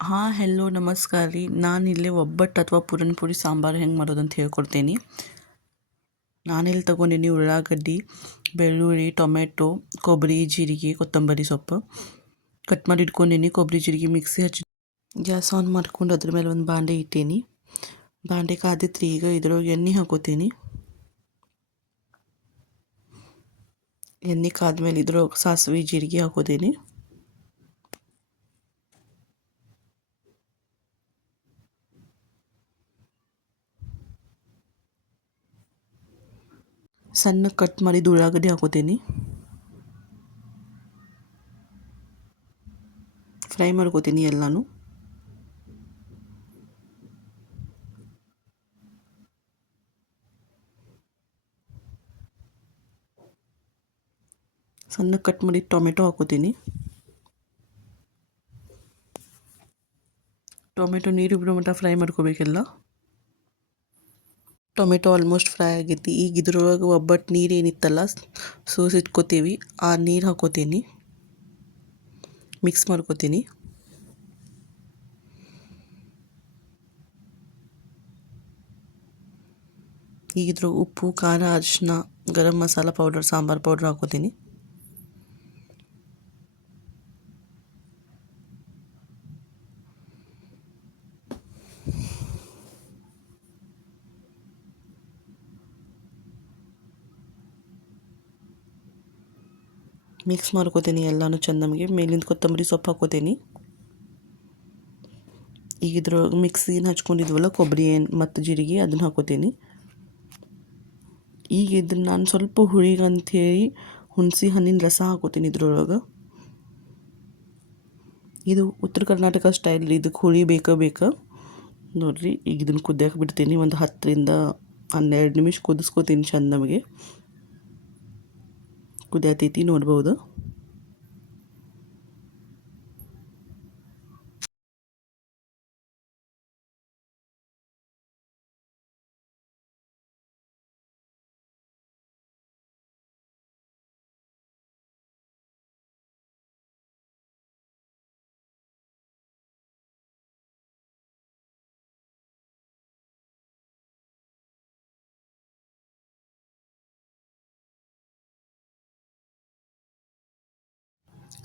Hello ನಮಸ್ಕಾರ ರೀ. ನಾನಿಲ್ಲಿ ಒಬ್ಬಟ್ಟು ಅಥವಾ ಪೂರನ್ಪುರಿ ಸಾಂಬಾರು ಹೆಂಗೆ ಮಾಡೋದಂತ ಹೇಳ್ಕೊಡ್ತೀನಿ. ನಾನಿಲ್ಲಿ ತೊಗೊಂಡಿನಿ ಉಳ್ಳಾಗಡ್ಡಿ, ಬೆಳ್ಳುಳ್ಳಿ, ಟೊಮೆಟೊ, ಕೊಬ್ಬರಿ, ಜೀರಿಗೆ, ಕೊತ್ತಂಬರಿ ಸೊಪ್ಪು ಕಟ್ ಮಾಡಿ ಇಟ್ಕೊಂಡಿನಿ. ಕೊಬ್ಬರಿ ಜೀರಿಗೆ ಮಿಕ್ಸಿ ಹಚ್ಚಿ ಗ್ಯಾಸ್ ಆನ್ ಮಾಡ್ಕೊಂಡು ಅದ್ರ ಮೇಲೆ ಒಂದು ಬಾಂಡೆ ಇಟ್ಟೀನಿ. ಬಾಂಡೆ ಕಾದಿತ್ರಿ. ಈಗ ಇದ್ರೊಳಗೆ ಎಣ್ಣೆ ಹಾಕೋತೀನಿ. ಎಣ್ಣೆ ಕಾದ್ಮೇಲೆ ಇದ್ರೊಳಗೆ ಸಾಸಿವೆ ಜೀರಿಗೆ ಹಾಕೋತೀನಿ. ಸಣ್ಣ ಕಟ್ ಮಾಡಿದ ಉಳ್ಳಾಗಡ್ಡಿ ಹಾಕೋತೀನಿ. ಫ್ರೈ ಮಾಡ್ಕೋತೀನಿ ಎಲ್ಲನೂ. ಸಣ್ಣ ಕಟ್ ಮಾಡಿದ ಟೊಮೆಟೊ ಹಾಕೋತೀನಿ. ಟೊಮೆಟೊ ನೀರು ಬಿಡೋ ಮಟ್ಟ ಫ್ರೈ ಮಾಡ್ಕೋಬೇಕೆಲ್ಲ. ಟೊಮೆಟೊ ಆಲ್ಮೋಸ್ಟ್ ಫ್ರೈ ಆಗೈತಿ. ಈಗ ಇದ್ರೊಳಗೆ ಒಬ್ಬಟ್ಟು ನೀರು ಏನಿತ್ತಲ್ಲ ಸೋಸಿಟ್ಕೋತೀವಿ, ಆ ನೀರು ಹಾಕೋತೀನಿ. ಮಿಕ್ಸ್ ಮಾಡ್ಕೋತೀನಿ. ಈಗ ಇದ್ರೊಳಗೆ ಉಪ್ಪು, ಖಾರ, ಅರಿಶಿನ, ಗರಂ ಮಸಾಲ ಪೌಡರ್, ಸಾಂಬಾರು ಪೌಡ್ರ್ ಹಾಕೋತೀನಿ. ಮಿಕ್ಸ್ ಮಾಡ್ಕೋತೀನಿ ಎಲ್ಲನೂ ಚೆಂದ. ಮೇಲಿಂದ ಕೊತ್ತಂಬರಿ ಸೊಪ್ಪು ಹಾಕೋತೀನಿ. ಈಗ ಇದ್ರೊಳಗೆ ಮಿಕ್ಸಿನ ಹಚ್ಕೊಂಡಿದ್ವಲ್ಲ ಕೊಬ್ಬರಿ ಮತ್ತು ಜೀರಿಗೆ ಅದನ್ನು ಹಾಕೋತೀನಿ. ಈಗ ಇದನ್ನು ನಾನು ಸ್ವಲ್ಪ ಹುಳಿಗಂಥೇಳಿ ಹುಣಸೆ ಹಣ್ಣಿನ ರಸ ಹಾಕೋತೀನಿ ಇದ್ರೊಳಗೆ. ಇದು ಉತ್ತರ ಕರ್ನಾಟಕ ಸ್ಟೈಲ್ ರೀ. ಇದಕ್ಕೆ ಹುಳಿ ಬೇಕಾ ನೋಡಿರಿ. ಈಗ ಇದನ್ನು ಕುದಿಯಕ್ಕೆ ಬಿಡ್ತೀನಿ. ಒಂದು 10ರಿಂದ 12 ನಿಮಿಷ ಕುದಿಸ್ಕೋತೀನಿ ಚೆಂದ. ಕುದಿಯತೈತಿ ನೋಡ್ಬೋದು.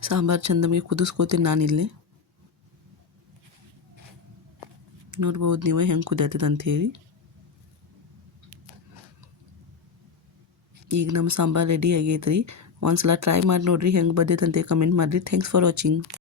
ಸಾಂಬಾರು ಚೆಂದ ಕುದಿಸ್ಕೋತೀನಿ ನಾನಿಲ್ಲಿ. ನೋಡ್ಬೋದು ನೀವು ಹೆಂಗೆ ಕುದಿಯತ್ತದ ಅಂಥೇಳಿ. ಈಗ ನಮ್ಮ ಸಾಂಬಾರು ರೆಡಿ ಆಗೈತೆ ರೀ. ಒಂದ್ಸಲ ಟ್ರೈ ಮಾಡಿ ನೋಡಿರಿ ಹೆಂಗೆ ಬಂದೈತೆ ಅಂತ ಕಮೆಂಟ್ ಮಾಡಿರಿ. Thanks for watching.